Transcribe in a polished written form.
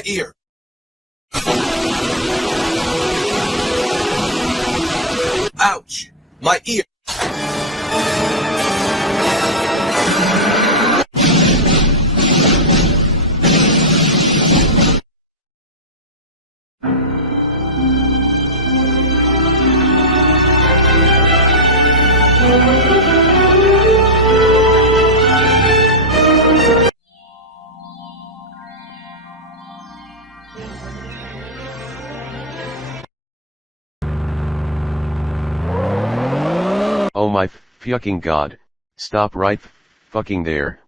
my ear. Ouch! My ear! Oh my fucking god, stop right fucking there.